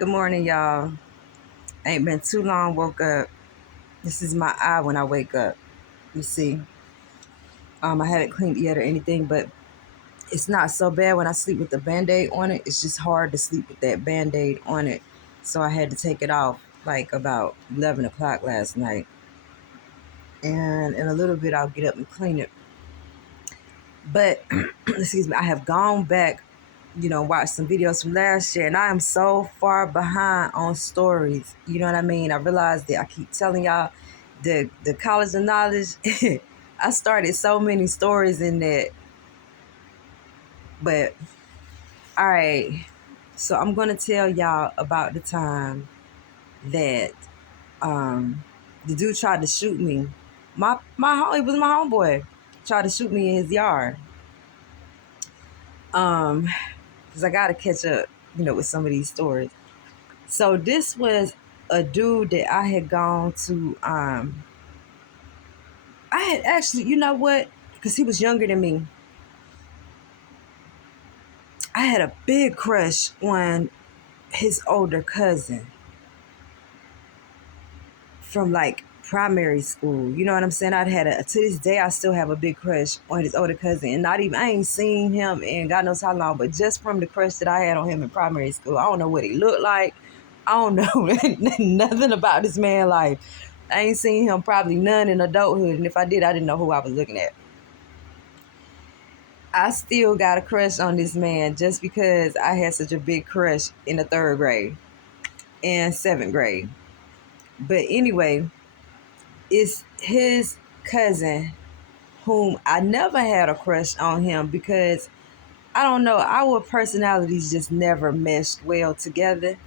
Good morning, y'all. Ain't been too long. Woke up. This is my eye when I wake up. You see, I haven't cleaned yet or anything, but it's not so bad when I sleep with the Band-Aid on it. It's just hard to sleep with that Band-Aid on it, so I had to take it off like about 11 o'clock last night. And in a little bit, I'll get up and clean it. But excuse me, I have gone back, watched some videos from last year, and I am so far behind on stories. You know what I mean? I realized that I keep telling y'all the college of knowledge. I started so many stories in that, but all right. So I'm gonna tell y'all about the time that um the dude tried to shoot me. It was my homeboy tried to shoot me in his yard. Um, because I gotta catch up, with some of these stories. So this was a dude that I had gone to. I had actually, you know what? Because he was younger than me. I had a big crush on his older cousin from like primary school. You know what I'm saying? To this day I still have a big crush on his older cousin, and not even I ain't seen him in God knows how long, but just from the crush that I had on him in primary school. I don't know what he looked like. I don't know nothing about this man's life. I ain't seen him probably none in adulthood, and if I did, I didn't know who I was looking at. I still got a crush on this man just because I had such a big crush in the third grade and seventh grade. But anyway, it's his cousin whom I never had a crush on him because I don't know, our personalities just never meshed well together.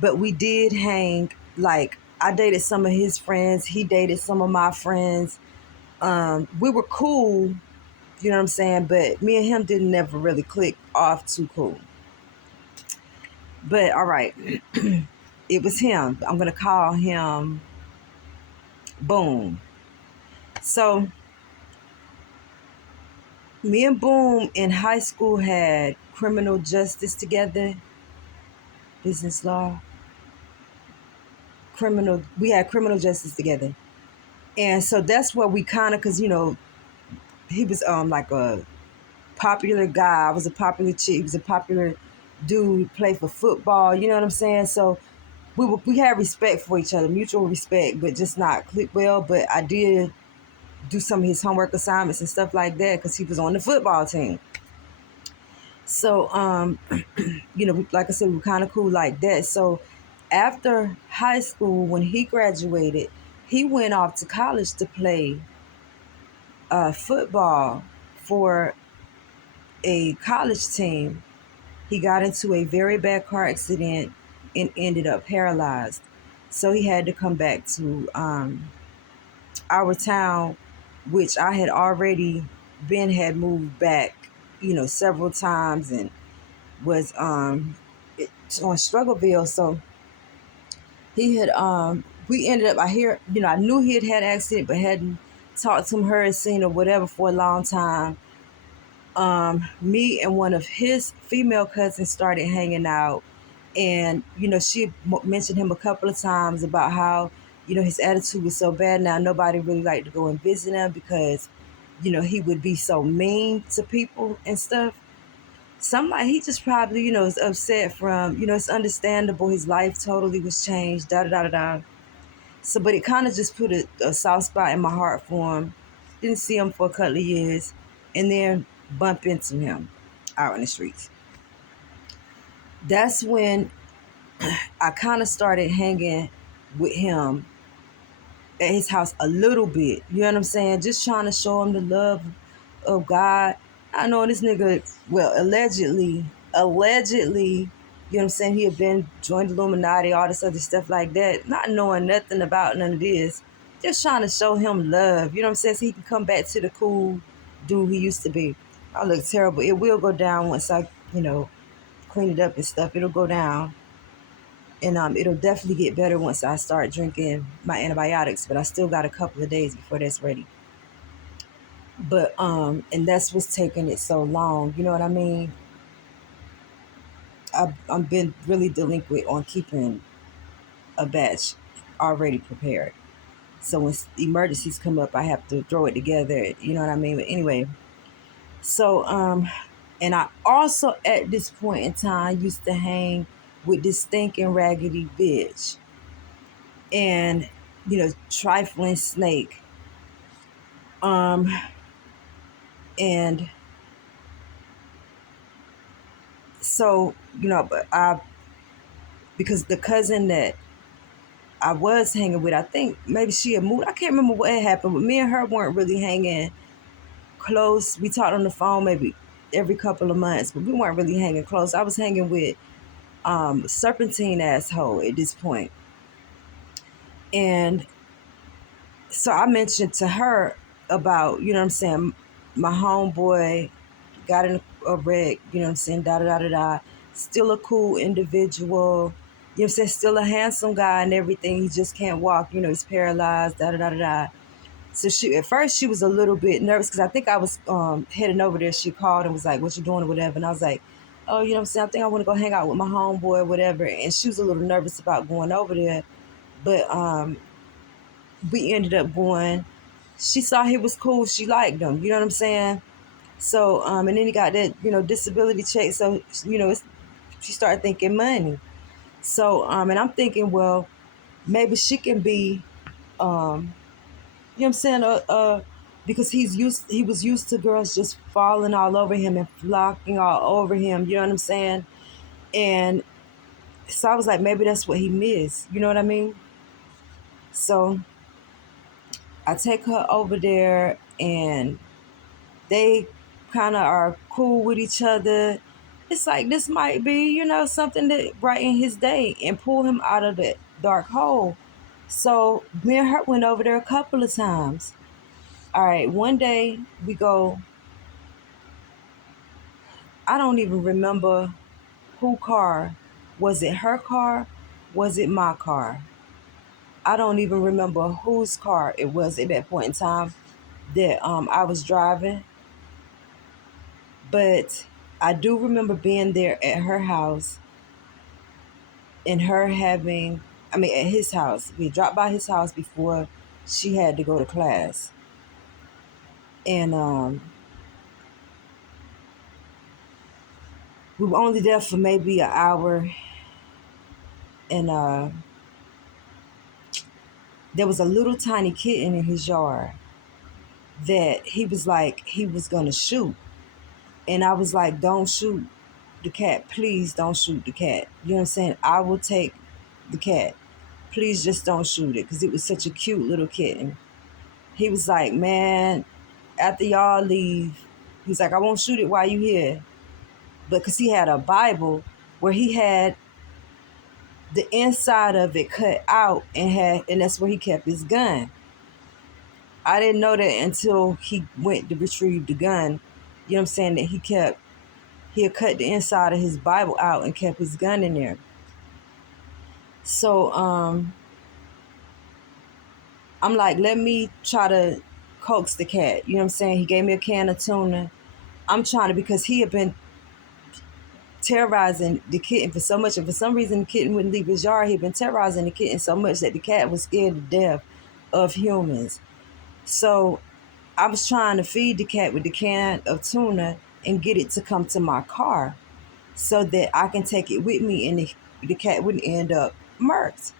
But we did hang, like I dated some of his friends, he dated some of my friends. We were cool, you know what I'm saying? But me and him didn't never really click off too cool. But all right, it was him. I'm gonna call him Boom. So me and Boom in high school had criminal justice together, business law, we had criminal justice together. And so that's where we kind of, because, he was like a popular guy. I was a popular chick. He was a popular dude, played for football. You know what I'm saying? So we had respect for each other, mutual respect, but just not click well. But I did do some of his homework assignments and stuff like that because he was on the football team. So, like I said, we were kind of cool like that. So after high school, when he graduated, he went off to college to play football for a college team. He got into a very bad car accident and ended up paralyzed. So he had to come back to our town, which I had already had moved back, several times, and was on Struggleville. So he had we ended up, I knew he had an accident but hadn't talked to him, heard, seen or whatever for a long time. Me and one of his female cousins started hanging out, and she mentioned him a couple of times about how his attitude was so bad now nobody really liked to go and visit him because he would be so mean to people and stuff. So I'm like, he just probably is upset from it's understandable, his life totally was changed, da da da da da. So but it kind of just put a soft spot in my heart for him. Didn't see him for a couple of years, and then bump into him out in the streets. That's when I kind of started hanging with him at his house a little bit. You know what I'm saying? Just trying to show him the love of God. I know this nigga, well, allegedly, you know what I'm saying? He had been joined the Illuminati, all this other stuff like that. Not knowing nothing about none of this. Just trying to show him love. You know what I'm saying? So he can come back to the cool dude he used to be. I look terrible. It will go down once I, clean it up and stuff. It'll go down. And it'll definitely get better once I start drinking my antibiotics. But I still got a couple of days before that's ready. But and that's what's taking it so long. You know what I mean? I've been really delinquent on keeping a batch already prepared. So when emergencies come up, I have to throw it together. You know what I mean? But anyway, so and I also at this point in time used to hang with this stinking raggedy bitch and trifling snake. Um and so but I because the cousin that I was hanging with, I think maybe she had moved. I can't remember what had happened, but me and her weren't really hanging close. We talked on the phone maybe every couple of months, but we weren't really hanging close. I was hanging with Serpentine asshole at this point. And so I mentioned to her about, you know what I'm saying, my homeboy got in a wreck, you know what I'm saying, da da da da da. Still a cool individual, you know what I'm saying, still a handsome guy and everything. He just can't walk, he's paralyzed, da da da da da. So she at first she was a little bit nervous because I think I was heading over there. She called and was like, "What you doing?" or whatever. And I was like, "Oh, you know what I'm saying? I think I want to go hang out with my homeboy or whatever." And she was a little nervous about going over there, but we ended up going. She saw he was cool. She liked him. You know what I'm saying? So and then he got that disability check. So she started thinking money. So and I'm thinking, well, maybe she can be you know what I'm saying? Because he was used to girls just falling all over him and flocking all over him. You know what I'm saying? And so I was like, maybe that's what he missed. You know what I mean? So I take her over there, and they kind of are cool with each other. It's like this might be, something that brighten his day and pull him out of that dark hole. So me and her went over there a couple of times. All right, one day we go. I don't even remember who car. Was it her car? Was it my car? I don't even remember whose car it was at that point in time that I was driving. But I do remember being there at her house and her at his house. We dropped by his house before she had to go to class. And we were only there for maybe an hour. And there was a little tiny kitten in his yard that he was like he was gonna shoot. And I was like, don't shoot the cat. Please don't shoot the cat. You know what I'm saying? I will take the cat. Please just don't shoot it. Because it was such a cute little kitten. He was like, man, after y'all leave, he's like, I won't shoot it while you here. But because he had a Bible where he had the inside of it cut out and that's where he kept his gun. I didn't know that until he went to retrieve the gun. You know what I'm saying? That he had cut the inside of his Bible out and kept his gun in there. So I'm like, let me try to coax the cat. You know what I'm saying? He gave me a can of tuna. I'm trying to, because he had been terrorizing the kitten for so much, and for some reason the kitten wouldn't leave his yard. He'd been terrorizing the kitten so much that the cat was scared to death of humans. So I was trying to feed the cat with the can of tuna and get it to come to my car so that I can take it with me and the cat wouldn't end up murked.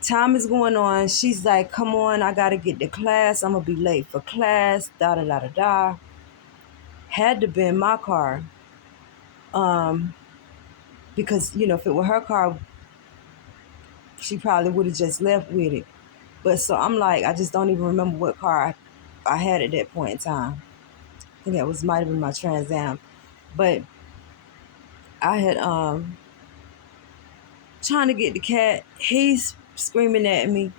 Time is going on. She's like, come on, I got to get to class. I'm going to be late for class. Da da da da da. Had to be in my car. Because, if it were her car, she probably would have just left with it. But so I'm like, I just don't even remember what car I had at that point in time. I think that might have been my Trans Am. But I had trying to get the cat. He's screaming at me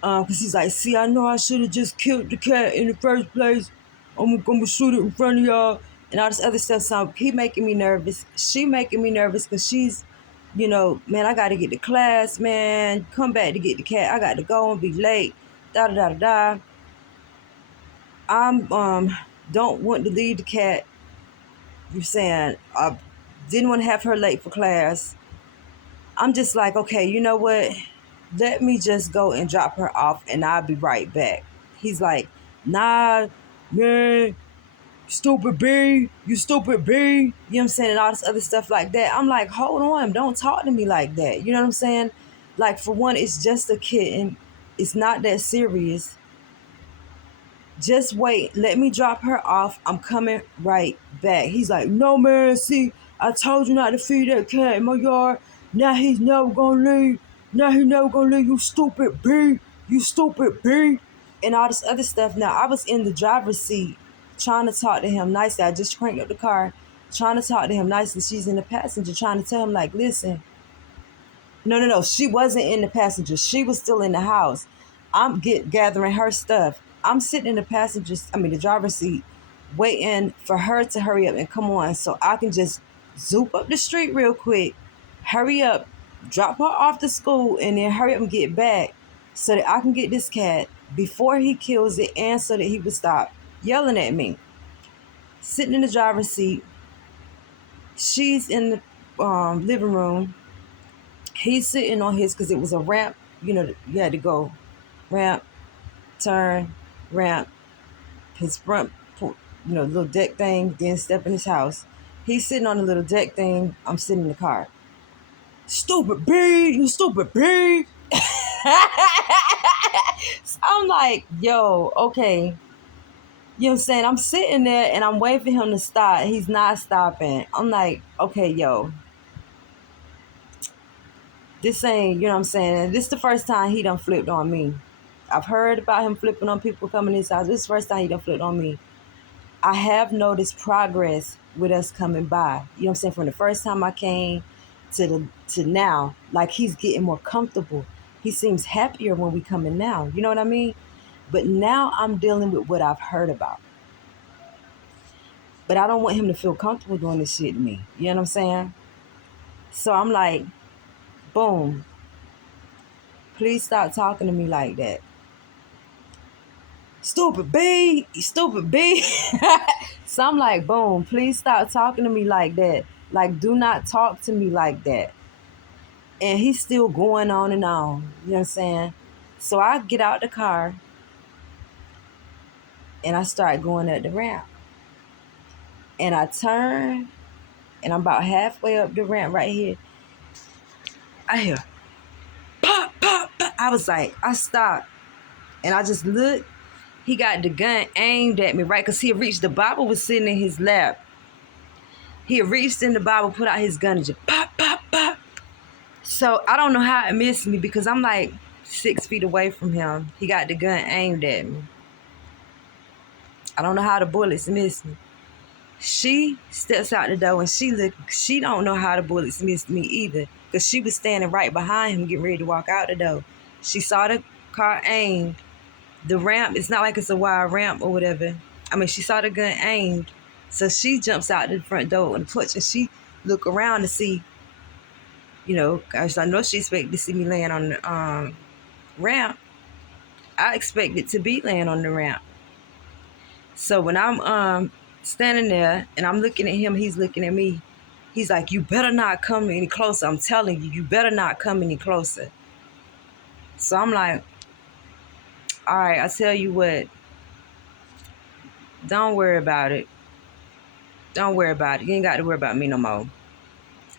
because he's like, see, I know I should have just killed the cat in the first place. I'm gonna shoot it in front of y'all and all this other stuff. So he making me nervous. She making me nervous because she's, man, I got to get to class, man. Come back to get the cat. I got to go and be late. Da da da da da. I'm don't want to leave the cat. You're saying Didn't want to have her late for class. I'm just like, okay, you know what? Let me just go and drop her off and I'll be right back. He's like, nah, man, stupid B, you stupid B. You know what I'm saying? And all this other stuff like that. I'm like, hold on, don't talk to me like that. You know what I'm saying? Like, for one, it's just a kitten. It's not that serious. Just wait. Let me drop her off. I'm coming right back. He's like, no, man. See, I told you not to feed that cat in my yard. Now he's never going to leave. Now he never going to leave. You stupid B. You stupid B. And all this other stuff. Now, I was in the driver's seat trying to talk to him nicely. I just cranked up the car trying to talk to him nicely. She's in the passenger trying to tell him, like, listen. No. She wasn't in the passenger. She was still in the house. I'm gathering her stuff. I'm sitting in the driver's seat, waiting for her to hurry up and come on so I can just zoop up the street real quick, hurry up, drop her off to school, and then hurry up and get back so that I can get this cat before he kills it and so that he would stop yelling at me. Sitting in the driver's seat. She's in the living room. He's sitting on his, because it was a ramp, you had to go ramp, turn, ramp, his front, little deck thing, then step in his house. He's sitting on the little deck thing. I'm sitting in the car. Stupid B, you stupid B. So I'm like, yo, okay. You know what I'm saying? I'm sitting there and I'm waiting for him to stop. He's not stopping. I'm like, okay, yo. This ain't, you know what I'm saying? This is the first time he done flipped on me. I've heard about him flipping on people coming in his house. This is the first time he done flipped on me. I have noticed progress with us coming by. You know what I'm saying? From the first time I came to now, like, he's getting more comfortable. He seems happier when we come in now. You know what I mean? But now I'm dealing with what I've heard about. But I don't want him to feel comfortable doing this shit to me. You know what I'm saying? So I'm like, boom. Please stop talking to me like that. Stupid B, stupid B. So I'm like, boom, please stop talking to me like that. Like, do not talk to me like that. And he's still going on and on. You know what I'm saying? So I get out the car and I start going up the ramp. And I turn and I'm about halfway up the ramp right here. I hear pop, pop, pop. I was like, I stopped. And I just looked. He got the gun aimed at me, right? Because he had reached, the Bible was sitting in his lap. He had reached in the Bible, put out his gun and just pop, pop, pop. So I don't know how it missed me because I'm like 6 feet away from him. He got the gun aimed at me. I don't know how the bullets missed me. She steps out the door and she don't know how the bullets missed me either because she was standing right behind him getting ready to walk out the door. She saw the car aimed. The ramp, it's not like it's a wide ramp or whatever. I mean, she saw the gun aimed. So she jumps out the front door on the porch and she look around to see, gosh, I know she expected to see me laying on the ramp. I expected to be laying on the ramp. So when I'm standing there and I'm looking at him, he's looking at me. He's like, you better not come any closer. I'm telling you, you better not come any closer. So I'm like, all right, I tell you what, don't worry about it. Don't worry about it. You ain't got to worry about me no more.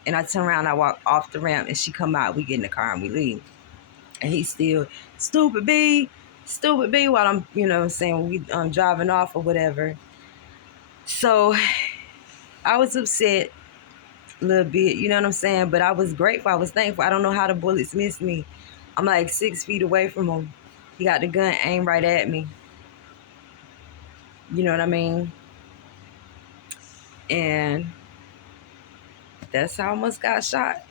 And I turn around, I walk off the ramp, and she come out. We get in the car and we leave. And he's still, stupid B, while I'm, saying we driving off or whatever. So I was upset a little bit, you know what I'm saying? But I was grateful. I was thankful. I don't know how the bullets missed me. I'm like 6 feet away from him. He got the gun aimed right at me. You know what I mean? And that's how I almost got shot.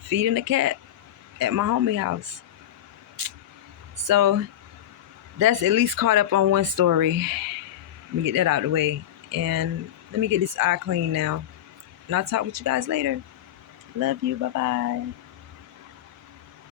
Feeding a cat at my homie house. So that's at least caught up on one story. Let me get that out of the way. And let me get this eye clean now. And I'll talk with you guys later. Love you. Bye-bye.